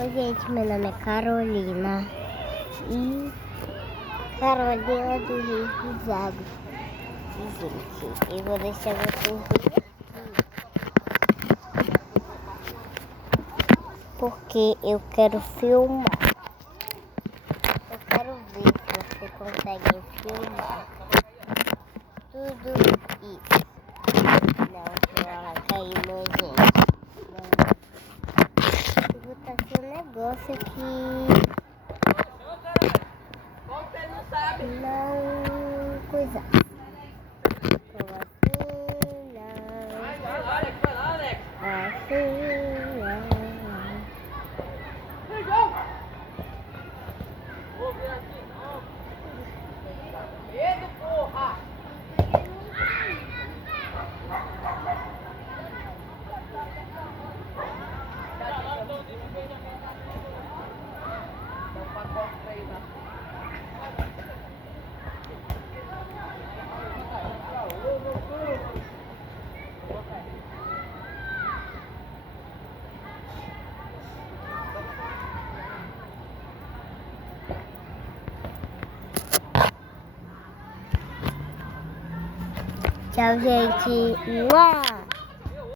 Oi, gente, meu nome é Carolina e Carolina do Rio dos Agros. E, gente, eu vou deixar vocês verem aqui, porque eu quero filmar. Eu quero ver se você consegue filmar tudo isso. Não, ela caiu, gente. Eu vou botar aqui um negócio aqui. Não coisa. Como assim não? Assim não. Medo, porra! Tchau, gente. Uau!